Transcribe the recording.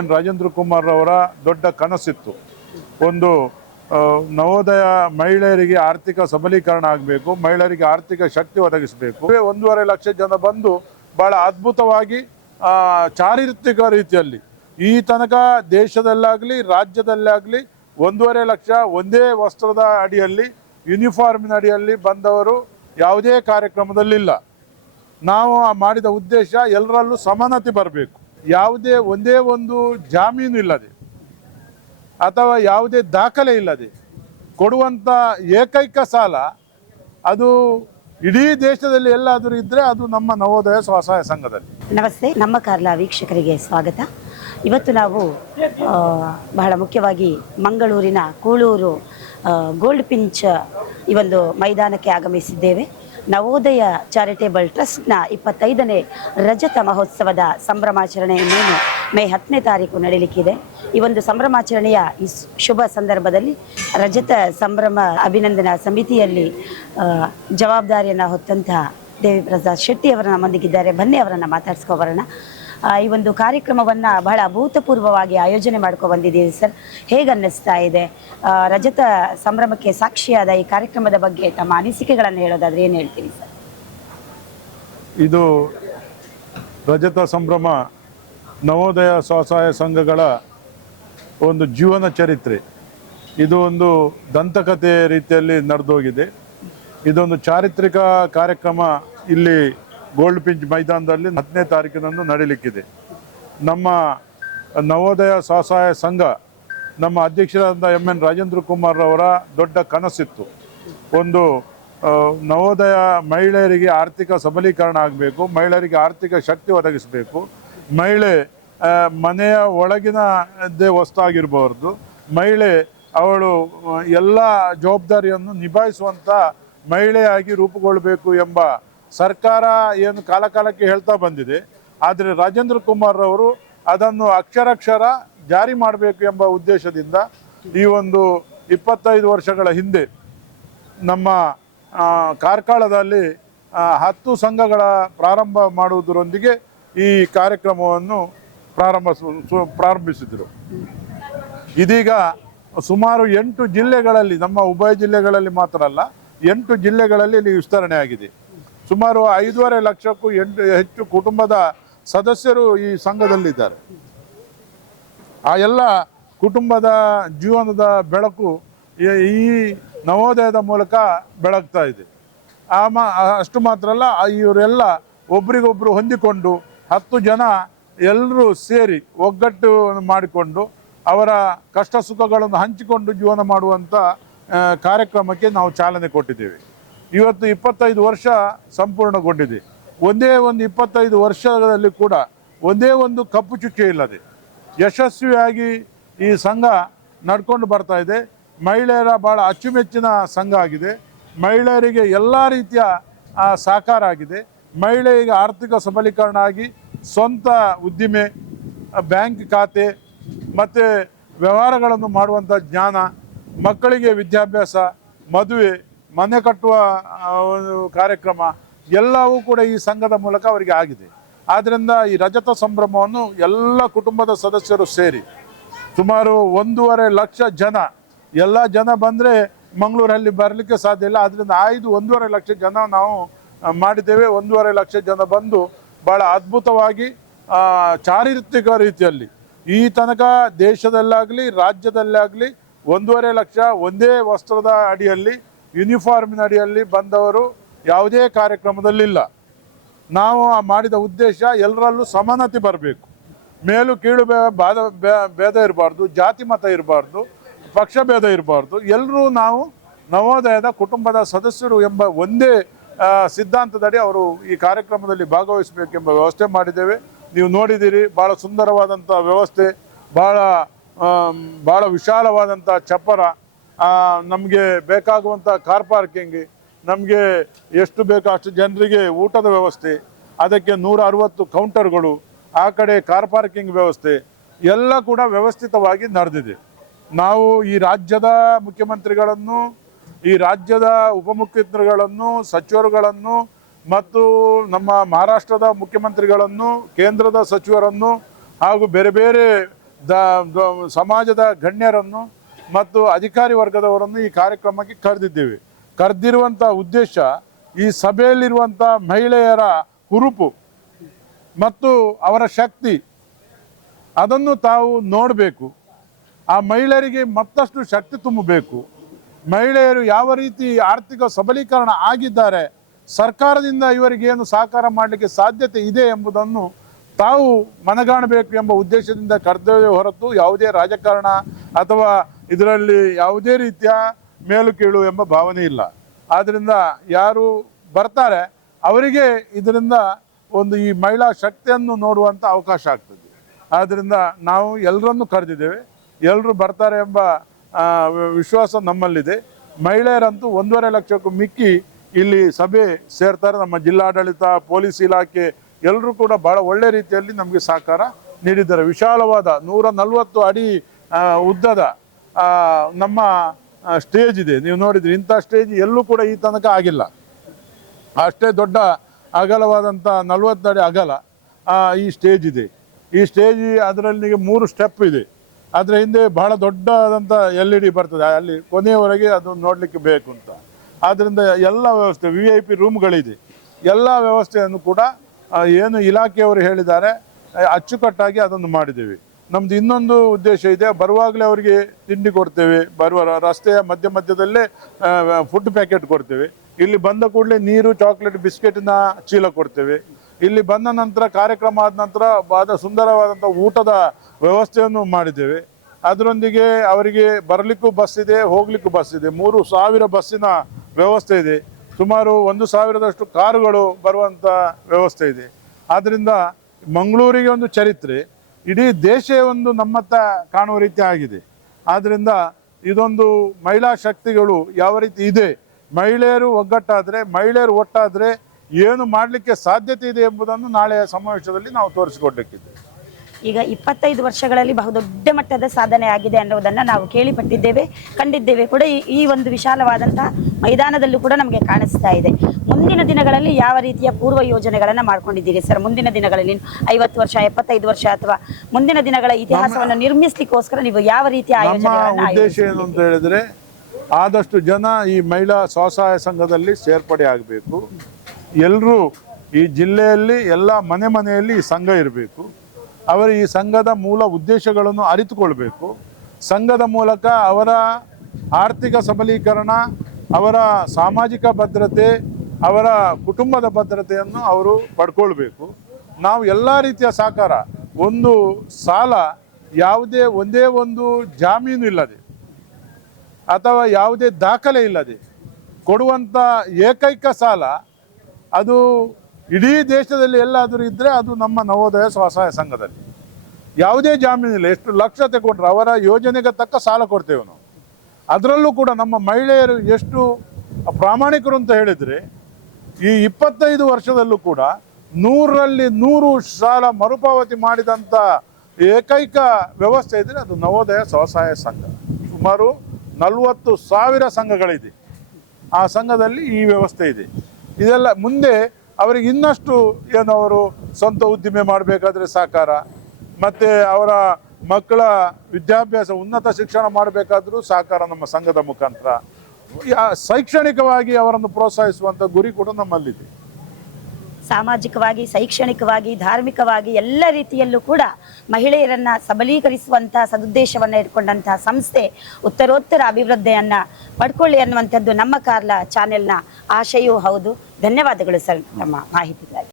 N Rajendra Kumar ಅವರ ದೊಡ್ಡ ಕನಸಿತ್ತು. ಒಂದು ನವೋದಯ ಮಹಿಳೆಯರಿಗೆ ಆರ್ಥಿಕ ಸಬಲೀಕರಣ ಆಗಬೇಕು, ಮಹಿಳೆಯರಿಗೆ ಆರ್ಥಿಕ ಶಕ್ತಿ ಒದಗಿಸಬೇಕು. ಒಂದೂವರೆ ಲಕ್ಷ ಜನ ಬಂದು ಬಹಳ ಅದ್ಭುತವಾಗಿ ಚಾರಿತ್ರಿಕ ರೀತಿಯಲ್ಲಿ ಈ ತನಕ ದೇಶದಲ್ಲಾಗಲಿ, ರಾಜ್ಯದಲ್ಲಾಗಲಿ ಒಂದೂವರೆ ಲಕ್ಷ ಒಂದೇ ವಸ್ತ್ರದ ಅಡಿಯಲ್ಲಿ, ಯೂನಿಫಾರ್ಮಿನ ಅಡಿಯಲ್ಲಿ ಬಂದವರು ಯಾವುದೇ ಕಾರ್ಯಕ್ರಮದಲ್ಲಿಲ್ಲ. ನಾವು ಮಾಡಿದ ಉದ್ದೇಶ ಎಲ್ಲರಲ್ಲೂ ಸಮಾನತೆ ಬರಬೇಕು. ಯಾವುದೇ ಒಂದೇ ಒಂದು ಜಾಮೀನು ಇಲ್ಲದೆ ಅಥವಾ ಯಾವುದೇ ದಾಖಲೆ ಇಲ್ಲದೆ ಕೊಡುವಂಥ ಏಕೈಕ ಸಾಲ ಅದು ಇಡೀ ದೇಶದಲ್ಲಿ ಎಲ್ಲಾದರೂ ಇದ್ದರೆ ಅದು ನಮ್ಮ ನವೋದಯ ಸ್ವಸಹಾಯ ಸಂಘದಲ್ಲಿ. ನಮಸ್ತೆ, ನಮ್ಮ ಕಾರ್ಲ ವೀಕ್ಷಕರಿಗೆ ಸ್ವಾಗತ. ಇವತ್ತು ನಾವು ಬಹಳ ಮುಖ್ಯವಾಗಿ ಮಂಗಳೂರಿನ ಕೂಳೂರು ಗೋಲ್ಡ್ ಪಿಂಚ್ ಈ ಒಂದು ಮೈದಾನಕ್ಕೆ ಆಗಮಿಸಿದ್ದೇವೆ. ನವೋದಯ ಚಾರಿಟೇಬಲ್ ಟ್ರಸ್ಟ್ನ ಇಪ್ಪತ್ತೈದನೇ ರಜತ ಮಹೋತ್ಸವದ ಸಂಭ್ರಮಾಚರಣೆ ಇನ್ನೇನು? ಮೇ ಹತ್ತನೇ ತಾರೀಕು ನಡೀಲಿಕ್ಕಿದೆ ಈ ಒಂದು ಸಂಭ್ರಮಾಚರಣೆಯ ಈ ಶುಭ ಸಂದರ್ಭದಲ್ಲಿ ರಜತ ಸಂಭ್ರಮ ಅಭಿನಂದನಾ ಸಮಿತಿಯಲ್ಲಿ ಜವಾಬ್ದಾರಿಯನ್ನು ಹೊತ್ತಂತಹ ದೇವಿ ಪ್ರಸಾದ್ ಶೆಟ್ಟಿ ಅವರು ನಮ್ಮೊಂದಿಗಿದ್ದಾರೆ ಬನ್ನಿ ಅವರನ್ನು ಮಾತಾಡ್ಸ್ಕೊ ಬರೋಣ. ಈ ಒಂದು ಕಾರ್ಯಕ್ರಮವನ್ನು ಬಹಳ ಅಭೂತಪೂರ್ವವಾಗಿ ಆಯೋಜನೆ ಮಾಡ್ಕೊ ಬಂದಿದ್ದೀವಿ ಸರ್. ಹೇಗೆ ಅನ್ನಿಸ್ತಾ ಇದೆ? ರಜತ ಸಂಭ್ರಮಕ್ಕೆ ಸಾಕ್ಷಿಯಾದ ಈ ಕಾರ್ಯಕ್ರಮದ ಬಗ್ಗೆ ತಮ್ಮ ಅನಿಸಿಕೆಗಳನ್ನು ಹೇಳೋದಾದ್ರೆ ಏನು ಹೇಳ್ತೀರಿ ಸರ್? ಇದು ರಜತ ಸಂಭ್ರಮ ನವೋದಯ ಸ್ವಸಹಾಯ ಸಂಘಗಳ ಒಂದು ಜೀವನ ಚರಿತ್ರೆ. ಇದು ಒಂದು ದಂತಕಥೆ ರೀತಿಯಲ್ಲಿ ನಡೆದೋಗಿದೆ. ಇದೊಂದು ಚಾರಿತ್ರಿಕ ಕಾರ್ಯಕ್ರಮ ಇಲ್ಲಿ ಗೋಲ್ಡ್ ಪಿಂಚ್ ಮೈದಾನದಲ್ಲಿ ಹತ್ತನೇ ತಾರೀಕಿನಂದು ನಡೀಲಿಕ್ಕಿದೆ. ನಮ್ಮ ನವೋದಯ ಸ್ವಸಹಾಯ ಸಂಘ, ನಮ್ಮ ಅಧ್ಯಕ್ಷರಾದ ಎಂ ಎನ್ ರಾಜೇಂದ್ರ ಕುಮಾರ್ ಅವರ ದೊಡ್ಡ ಕನಸಿತ್ತು. ಒಂದು ನವೋದಯ ಮಹಿಳೆಯರಿಗೆ ಆರ್ಥಿಕ ಸಬಲೀಕರಣ ಆಗಬೇಕು, ಮಹಿಳೆಯರಿಗೆ ಆರ್ಥಿಕ ಶಕ್ತಿ ಒದಗಿಸಬೇಕು. ಮಹಿಳೆ ಮನೆಯ ಒಳಗಿನದ್ದೇ ವಸ್ತಾಗಿರಬಾರ್ದು. ಮಹಿಳೆ, ಅವಳು ಎಲ್ಲ ಜವಾಬ್ದಾರಿಯನ್ನು ನಿಭಾಯಿಸುವಂಥ ಮಹಿಳೆಯಾಗಿ ರೂಪುಗೊಳ್ಳಬೇಕು ಎಂಬ ಸರ್ಕಾರ ಏನು ಕಾಲಕಾಲಕ್ಕೆ ಹೇಳ್ತಾ ಬಂದಿದೆ, ಆದರೆ ರಾಜೇಂದ್ರ ಕುಮಾರ್ ಅವರು ಅದನ್ನು ಅಕ್ಷರಕ್ಷರ ಜಾರಿ ಮಾಡಬೇಕು ಎಂಬ ಉದ್ದೇಶದಿಂದ ಈ ಒಂದು ಇಪ್ಪತ್ತೈದು ವರ್ಷಗಳ ಹಿಂದೆ ನಮ್ಮ ಕಾರ್ಕಾಳದಲ್ಲಿ ಹತ್ತು ಸಂಘಗಳ ಪ್ರಾರಂಭ ಮಾಡುವುದರೊಂದಿಗೆ ಈ ಕಾರ್ಯಕ್ರಮವನ್ನು ಪ್ರಾರಂಭ ಪ್ರಾರಂಭಿಸಿದರು. ಇದೀಗ ಸುಮಾರು ಎಂಟು ಜಿಲ್ಲೆಗಳಲ್ಲಿ, ನಮ್ಮ ಉಭಯ ಜಿಲ್ಲೆಗಳಲ್ಲಿ ಮಾತ್ರ ಅಲ್ಲ, ಎಂಟು ಜಿಲ್ಲೆಗಳಲ್ಲಿ ಇಲ್ಲಿ ವಿಸ್ತರಣೆ ಆಗಿದೆ. ಸುಮಾರು ಐದೂವರೆ ಲಕ್ಷಕ್ಕೂ ಎಂಟು, ಹೆಚ್ಚು ಕುಟುಂಬದ ಸದಸ್ಯರು ಈ ಸಂಘದಲ್ಲಿದ್ದಾರೆ. ಆ ಎಲ್ಲ ಕುಟುಂಬದ ಜೀವನದ ಬೆಳಕು ಈ- ನವೋದಯದ ಮೂಲಕ ಬೆಳಗ್ತಾ ಇದೆ. ಆ ಮಾ, ಅಷ್ಟು ಮಾತ್ರ ಅಲ್ಲ ಇವರೆಲ್ಲ ಒಬ್ರಿಗೊಬ್ರು ಹೊಂದಿಕೊಂಡು ಹತ್ತು ಜನ ಎಲ್ಲರೂ ಸೇರಿ ಒಗ್ಗಟ್ಟು ಮಾಡಿಕೊಂಡು ಅವರ ಕಷ್ಟ ಸುಖಗಳನ್ನು ಹಂಚಿಕೊಂಡು ಜೀವನ ಮಾಡುವಂಥ ಕಾರ್ಯಕ್ರಮಕ್ಕೆ ನಾವು ಚಾಲನೆ ಕೊಟ್ಟಿದ್ದೇವೆ. ಇವತ್ತು ಇಪ್ಪತ್ತೈದು ವರ್ಷ ಸಂಪೂರ್ಣಗೊಂಡಿದೆ. ಒಂದೇ ಒಂದು ಇಪ್ಪತ್ತೈದು ವರ್ಷದಲ್ಲಿ ಕೂಡ ಒಂದೇ ಒಂದು ಕಪ್ಪು ಚುಕ್ಕೆ ಇಲ್ಲದೆ ಯಶಸ್ವಿಯಾಗಿ ಈ ಸಂಘ ನಡ್ಕೊಂಡು ಬರ್ತಾ ಇದೆ. ಮಹಿಳೆಯರ ಭಾಳ ಅಚ್ಚುಮೆಚ್ಚಿನ ಸಂಘ ಆಗಿದೆ. ಮಹಿಳೆಯರಿಗೆ ಎಲ್ಲ ರೀತಿಯ ಆ, ಸಹಕಾರ ಆಗಿದೆ. ಮಹಿಳೆಯರಿಗೆ ಆರ್ಥಿಕ ಸಬಲೀಕರಣ ಆಗಿ ಸ್ವಂತ ಉದ್ದಿಮೆ ಬ್ಯಾಂಕ್ ಖಾತೆ ಮತ್ತು ವ್ಯವಹಾರಗಳನ್ನು ಮಾಡುವಂಥ ಜ್ಞಾನ ಮಕ್ಕಳಿಗೆ ವಿದ್ಯಾಭ್ಯಾಸ ಮದುವೆ ಮನೆ ಕಟ್ಟುವ ಒಂದು ಕಾರ್ಯಕ್ರಮ ಎಲ್ಲವೂ ಕೂಡ ಈ ಸಂಘದ ಮೂಲಕ ಅವರಿಗೆ ಆಗಿದೆ. ಆದ್ದರಿಂದ ಈ ರಜತ ಸಂಭ್ರಮವನ್ನು ಎಲ್ಲ ಕುಟುಂಬದ ಸದಸ್ಯರು ಸೇರಿ ಸುಮಾರು ಒಂದೂವರೆ ಲಕ್ಷ ಜನ, ಎಲ್ಲ ಜನ ಬಂದರೆ ಮಂಗಳೂರಲ್ಲಿ ಬರಲಿಕ್ಕೆ ಸಾಧ್ಯ ಇಲ್ಲ. ಆದ್ದರಿಂದ ಆಯ್ದು ಒಂದೂವರೆ ಲಕ್ಷ ಜನ ನಾವು ಮಾಡಿದ್ದೇವೆ. ಒಂದೂವರೆ ಲಕ್ಷ ಜನ ಬಂದು ಭಾಳ ಅದ್ಭುತವಾಗಿ ಚಾರಿತ್ರಿಕ ರೀತಿಯಲ್ಲಿ ಈ ತನಕ ದೇಶದಲ್ಲಾಗಲಿ, ರಾಜ್ಯದಲ್ಲಾಗಲಿ ಒಂದೂವರೆ ಲಕ್ಷ ಒಂದೇ ವಸ್ತ್ರದ ಅಡಿಯಲ್ಲಿ ಯೂನಿಫಾರ್ಮಿನ ಅಡಿಯಲ್ಲಿ ಬಂದವರು ಯಾವುದೇ ಕಾರ್ಯಕ್ರಮದಲ್ಲಿಲ್ಲ. ನಾವು ಮಾಡಿದ ಉದ್ದೇಶ ಎಲ್ಲರಲ್ಲೂ ಸಮಾನತೆ ಬರಬೇಕು. ಮೇಲು ಕೀಳು ಬಾದ ಭೇದ ಇರಬಾರ್ದು, ಜಾತಿ ಮತ ಇರಬಾರ್ದು, ಪಕ್ಷ ಭೇದ ಇರಬಾರ್ದು. ಎಲ್ಲರೂ ನಾವು ನವೋದಯದ ಕುಟುಂಬದ ಸದಸ್ಯರು ಎಂಬ ಒಂದೇ ಸಿದ್ಧಾಂತದಡಿ ಅವರು ಈ ಕಾರ್ಯಕ್ರಮದಲ್ಲಿ ಭಾಗವಹಿಸಬೇಕೆಂಬ ವ್ಯವಸ್ಥೆ ಮಾಡಿದ್ದೇವೆ. ನೀವು ನೋಡಿದ್ದೀರಿ ಭಾಳ ಸುಂದರವಾದಂಥ ವ್ಯವಸ್ಥೆ ಭಾಳ ಭಾಳ ವಿಶಾಲವಾದಂಥ ಚಪ್ಪರ ನಮಗೆ ಬೇಕಾಗುವಂಥ ಕಾರ್ ಪಾರ್ಕಿಂಗ್ ನಮಗೆ ಎಷ್ಟು ಬೇಕೋ ಅಷ್ಟು ಜನರಿಗೆ ಊಟದ ವ್ಯವಸ್ಥೆ, ಅದಕ್ಕೆ ನೂರ ಅರವತ್ತು ಕೌಂಟರ್ಗಳು ಆ ಕಡೆ ಕಾರ್ ಪಾರ್ಕಿಂಗ್ ವ್ಯವಸ್ಥೆ, ಎಲ್ಲ ಕೂಡ ವ್ಯವಸ್ಥಿತವಾಗಿ ನಡೆದಿದೆ. ನಾವು ಈ ರಾಜ್ಯದ ಮುಖ್ಯಮಂತ್ರಿಗಳನ್ನು, ಈ ರಾಜ್ಯದ ಉಪಮುಖ್ಯಮಂತ್ರಿಗಳನ್ನು, ಸಚಿವರುಗಳನ್ನು, ಮತ್ತು ನಮ್ಮ ಮಹಾರಾಷ್ಟ್ರದ ಮುಖ್ಯಮಂತ್ರಿಗಳನ್ನು, ಕೇಂದ್ರದ ಸಚಿವರನ್ನು ಹಾಗೂ ಬೇರೆ ಬೇರೆ ದ, ಸಮಾಜದ ಗಣ್ಯರನ್ನು ಮತ್ತು ಅಧಿಕಾರಿ ವರ್ಗದವರನ್ನು ಈ ಕಾರ್ಯಕ್ರಮಕ್ಕೆ ಕರೆದಿದ್ದೇವೆ. ಕರೆದಿರುವಂಥ ಉದ್ದೇಶ ಈ ಸಭೆಯಲ್ಲಿರುವಂಥ ಮಹಿಳೆಯರ ಹುರುಪು ಮತ್ತು ಅವರ ಶಕ್ತಿ, ಅದನ್ನು ತಾವು ನೋಡಬೇಕು. ಆ ಮಹಿಳೆಯರಿಗೆ ಮತ್ತಷ್ಟು ಶಕ್ತಿ ತುಂಬಬೇಕು. ಮಹಿಳೆಯರು ಯಾವ ರೀತಿ ಆರ್ಥಿಕ ಸಬಲೀಕರಣ ಆಗಿದ್ದಾರೆ, ಸರ್ಕಾರದಿಂದ ಇವರಿಗೆ ಏನು ಸಹಕಾರ ಮಾಡಲಿಕ್ಕೆ ಸಾಧ್ಯತೆ ಇದೆ ಎಂಬುದನ್ನು ತಾವು ಮನಗಾಣಬೇಕು ಎಂಬ ಉದ್ದೇಶದಿಂದ ಕರ್ತವ್ಯ ಹೊರತು ಯಾವುದೇ ರಾಜಕಾರಣ ಅಥವಾ ಇದರಲ್ಲಿ ಯಾವುದೇ ರೀತಿಯ ಮೇಲು ಕೀಳು ಎಂಬ ಭಾವನೆ ಇಲ್ಲ. ಆದ್ದರಿಂದ ಯಾರು ಬರ್ತಾರೆ, ಅವರಿಗೆ ಇದರಿಂದ ಒಂದು ಈ ಮಹಿಳಾ ಶಕ್ತಿಯನ್ನು ನೋಡುವಂಥ ಅವಕಾಶ ಆಗ್ತದೆ. ಆದ್ದರಿಂದ ನಾವು ಎಲ್ಲರನ್ನು ಕರೆದಿದ್ದೇವೆ. ಎಲ್ಲರೂ ಬರ್ತಾರೆ ಎಂಬ ವಿಶ್ವಾಸ ನಮ್ಮಲ್ಲಿದೆ. ಮಹಿಳೆಯರಂತೂ ಒಂದೂವರೆ ಲಕ್ಷಕ್ಕೂ ಮಿಕ್ಕಿ ಇಲ್ಲಿ ಸಭೆ ಸೇರ್ತಾರೆ. ನಮ್ಮ ಜಿಲ್ಲಾಡಳಿತ, ಪೊಲೀಸ್ ಇಲಾಖೆ ಎಲ್ಲರೂ ಕೂಡ ಭಾಳ ಒಳ್ಳೆ ರೀತಿಯಲ್ಲಿ ನಮಗೆ ಸಹಕಾರ ನೀಡಿದ್ದಾರೆ. ವಿಶಾಲವಾದ ನೂರ ನಲವತ್ತು ಅಡಿ ಉದ್ದದ ನಮ್ಮ ಸ್ಟೇಜ್ ಇದೆ. ನೀವು ನೋಡಿದ್ರಿ, ಇಂಥ ಸ್ಟೇಜ್ ಎಲ್ಲೂ ಕೂಡ ಈ ತನಕ ಆಗಿಲ್ಲ. ಅಷ್ಟೇ ದೊಡ್ಡ ಅಗಲವಾದಂಥ ನಲವತ್ತು ಅಡಿ ಅಗಲ ಈ ಸ್ಟೇಜ್ ಇದೆ. ಈ ಸ್ಟೇಜ್ ಅದರಲ್ಲಿ ಮೂರು ಸ್ಟೆಪ್ ಇದೆ. ಅದರ ಹಿಂದೆ ಬಹಳ ದೊಡ್ಡದಾದಂಥ ಎಲ್ ಇ ಡಿ ಬರ್ತದೆ. ಅಲ್ಲಿ ಕೊನೆಯವರೆಗೆ ಅದು ನೋಡಲಿಕ್ಕೆ ಬೇಕು ಅಂತ. ಆದ್ದರಿಂದ ಎಲ್ಲ ವ್ಯವಸ್ಥೆ ವಿ ಐ ಪಿ ರೂಮ್ಗಳಿದೆ ಎಲ್ಲ ವ್ಯವಸ್ಥೆಯನ್ನು ಕೂಡ ಏನು ಇಲಾಖೆಯವರು ಹೇಳಿದ್ದಾರೆ, ಅಚ್ಚುಕಟ್ಟಾಗಿ ಅದನ್ನು ಮಾಡಿದ್ದೇವೆ. ನಮ್ದು ಇನ್ನೊಂದು ಉದ್ದೇಶ ಇದೆ. ಬರುವಾಗಲೇ ಅವರಿಗೆ ತಿಂಡಿ ಕೊಡ್ತೇವೆ. ಬರುವ ರಸ್ತೆಯ ಮಧ್ಯ ಮಧ್ಯದಲ್ಲೇ ಫುಡ್ ಪ್ಯಾಕೆಟ್ ಕೊಡ್ತೇವೆ. ಇಲ್ಲಿ ಬಂದ ಕೂಡಲೇ ನೀರು ಚಾಕ್ಲೇಟ್ ಬಿಸ್ಕೆಟಿನ ಚೀಲ ಕೊಡ್ತೇವೆ. ಇಲ್ಲಿ ಬಂದ ನಂತರ, ಕಾರ್ಯಕ್ರಮ ಆದ ನಂತರ ಬಾದ ಸುಂದರವಾದಂಥ ಊಟದ ವ್ಯವಸ್ಥೆಯನ್ನು ಮಾಡಿದ್ದೇವೆ. ಅದರೊಂದಿಗೆ ಅವರಿಗೆ ಬರಲಿಕ್ಕೂ ಬಸ್ ಇದೆ, ಹೋಗ್ಲಿಕ್ಕೂ ಬಸ್ ಇದೆ. ಮೂರು ಸಾವಿರ ಬಸ್ಸಿನ ವ್ಯವಸ್ಥೆ ಇದೆ. ಸುಮಾರು ಒಂದು ಸಾವಿರದಷ್ಟು ಕಾರುಗಳು ಬರುವಂಥ ವ್ಯವಸ್ಥೆ ಇದೆ. ಆದ್ದರಿಂದ ಮಂಗಳೂರಿಗೆ ಒಂದು ಚರಿತ್ರೆ. ಇಡೀ ದೇಶ ಒಂದು ನಮ್ಮತ್ತ ಕಾಣುವ ರೀತಿ ಆಗಿದೆ. ಆದ್ದರಿಂದ ಇದೊಂದು ಮಹಿಳಾ ಶಕ್ತಿಗಳು ಯಾವ ರೀತಿ ಇದೆ, ಮಹಿಳೆಯರು ಒಗ್ಗಟ್ಟಾದರೆ, ಮಹಿಳೆಯರು ಒಟ್ಟಾದರೆ ಏನು ಮಾಡಲಿಕ್ಕೆ ಸಾಧ್ಯತೆ ಇದೆ ಎಂಬುದನ್ನು ನಾಳೆಯ ಸಮಾವೇಶದಲ್ಲಿ ನಾವು ತೋರಿಸಿಕೊಡ್ಲಿಕ್ಕಿದೆ. ಈಗ ಇಪ್ಪತ್ತೈದು ವರ್ಷಗಳಲ್ಲಿ ಬಹುದೊಡ್ಡ ಮಟ್ಟದ ಸಾಧನೆ ಆಗಿದೆ ಅನ್ನೋದನ್ನು ನಾವು ಕೇಳಿಪಟ್ಟಿದ್ದೇವೆ, ಕಂಡಿದ್ದೇವೆ ಕೂಡ ಈ- ಈ ಒಂದು ವಿಶಾಲವಾದಂತಹ ಮೈದಾನದಲ್ಲೂ ಕೂಡ ನಮಗೆ ಕಾಣಿಸ್ತಾ ಇದೆ. ಮುಂದಿನ ದಿನಗಳಲ್ಲಿ ಯಾವ ರೀತಿಯ ಪೂರ್ವ ಯೋಜನೆಗಳನ್ನು ಮಾಡ್ಕೊಂಡಿದ್ದೀರಿ ಸರ್? ಮುಂದಿನ ದಿನಗಳಲ್ಲಿ ಐವತ್ತು ವರ್ಷ ಎಪ್ಪತ್ತೈದು ವರ್ಷ ಅಥವಾ ಮುಂದಿನ ದಿನಗಳ ಇತಿಹಾಸವನ್ನು ನಿರ್ಮಿಸಲಿಕ್ಕೋಸ್ಕರ ನೀವು ಯಾವ ರೀತಿಯ ಉದ್ದೇಶ ಏನು ಅಂತ ಹೇಳಿದ್ರೆ ಆದಷ್ಟು ಜನ ಈ ಮಹಿಳಾ ಸ್ವಸಹಾಯ ಸಂಘದಲ್ಲಿ ಸೇರ್ಪಡೆ ಆಗಬೇಕು. ಎಲ್ಲರೂ ಈ ಜಿಲ್ಲೆಯಲ್ಲಿ ಎಲ್ಲ ಮನೆ ಮನೆಯಲ್ಲಿ ಈ ಸಂಘ ಇರಬೇಕು. ಅವರು ಈ ಸಂಘದ ಮೂಲ ಉದ್ದೇಶಗಳನ್ನು ಅರಿತುಕೊಳ್ಬೇಕು. ಸಂಘದ ಮೂಲಕ ಅವರ ಆರ್ಥಿಕ ಸಬಲೀಕರಣ ಅವರ ಸಾಮಾಜಿಕ ಭದ್ರತೆ ಅವರ ಕುಟುಂಬದ ಭದ್ರತೆಯನ್ನು ಅವರು ಪಡ್ಕೊಳ್ಬೇಕು. ನಾವು ಎಲ್ಲ ರೀತಿಯ ಸಹಕಾರ ಒಂದು ಸಾಲ ಯಾವುದೇ, ಒಂದೇ ಒಂದು ಜಾಮೀನು ಇಲ್ಲದೆ ಅಥವಾ ಯಾವುದೇ ದಾಖಲೆ ಇಲ್ಲದೆ ಕೊಡುವಂಥ ಏಕೈಕ ಸಾಲ ಅದು ಇಡೀ ದೇಶದಲ್ಲಿ ಎಲ್ಲಾದರೂ ಇದ್ದರೆ ಅದು ನಮ್ಮ ನವೋದಯ ಸ್ವಸಹಾಯ ಸಂಘದಲ್ಲಿ. ಯಾವುದೇ ಜಾಮೀನಿಲ್ಲ ಎಷ್ಟು ಲಕ್ಷ ತಗೊಂಡ್ರೆ, ಅವರ ಯೋಜನೆಗೆ ತಕ್ಕ ಸಾಲ ಕೊಡ್ತೇವೆ ನಾವು. ಅದರಲ್ಲೂ ಕೂಡ ನಮ್ಮ ಮಹಿಳೆಯರು ಎಷ್ಟು ಪ್ರಾಮಾಣಿಕರು ಅಂತ ಹೇಳಿದರೆ ಈ ಇಪ್ಪತ್ತೈದು ವರ್ಷದಲ್ಲೂ ಕೂಡ ನೂರರಲ್ಲಿ ನೂರು ಸಾಲ ಮರುಪಾವತಿ ಮಾಡಿದಂಥ ಏಕೈಕ ವ್ಯವಸ್ಥೆ ಇದ್ರೆ ಅದು ನವೋದಯ ಸ್ವಸಹಾಯ ಸಂಘ. ಸುಮಾರು ನಲವತ್ತು ಸಾವಿರ ಸಂಘಗಳಿದೆ. ಆ ಸಂಘದಲ್ಲಿ ಈ ವ್ಯವಸ್ಥೆ ಇದೆ. ಇದೆಲ್ಲ ಮುಂದೆ ಅವರಿಗೆ ಇನ್ನಷ್ಟು ಏನು ಅವರು ಸ್ವಂತ ಉದ್ದಿಮೆ ಮಾಡಬೇಕಾದ್ರೆ ಸಹಕಾರ ಮತ್ತು ಅವರ ಮಕ್ಕಳ ವಿದ್ಯಾಭ್ಯಾಸ ಉನ್ನತ ಶಿಕ್ಷಣ ಮಾಡಬೇಕಾದ್ರೂ ಸಹಕಾರ ನಮ್ಮ ಸಂಘದ ಮುಖಾಂತರ. ಶೈಕ್ಷಣಿಕವಾಗಿ ಅವರನ್ನು ಪ್ರೋತ್ಸಾಹಿಸುವಂತ ಗುರಿ ಕೂಡ ನಮ್ಮಲ್ಲಿದೆ. ಸಾಮಾಜಿಕವಾಗಿ, ಶೈಕ್ಷಣಿಕವಾಗಿ, ಧಾರ್ಮಿಕವಾಗಿ ಎಲ್ಲ ರೀತಿಯಲ್ಲೂ ಕೂಡ ಮಹಿಳೆಯರನ್ನ ಸಬಲೀಕರಿಸುವಂತಹ ಸದುದ್ದೇಶವನ್ನು ಇಟ್ಕೊಂಡಂತಹ ಸಂಸ್ಥೆ ಉತ್ತರೋತ್ತರ ಅಭಿವೃದ್ಧಿಯನ್ನ ಪಡ್ಕೊಳ್ಳಿ ಅನ್ನುವಂಥದ್ದು ನಮ್ಮ ಕಾರ್ಲ ಚಾನೆಲ್ನ ಆಶಯವೂ ಹೌದು. ಧನ್ಯವಾದಗಳು ಸರ್ ನಮ್ಮ ಮಾಹಿತಿಗಾಗಿ.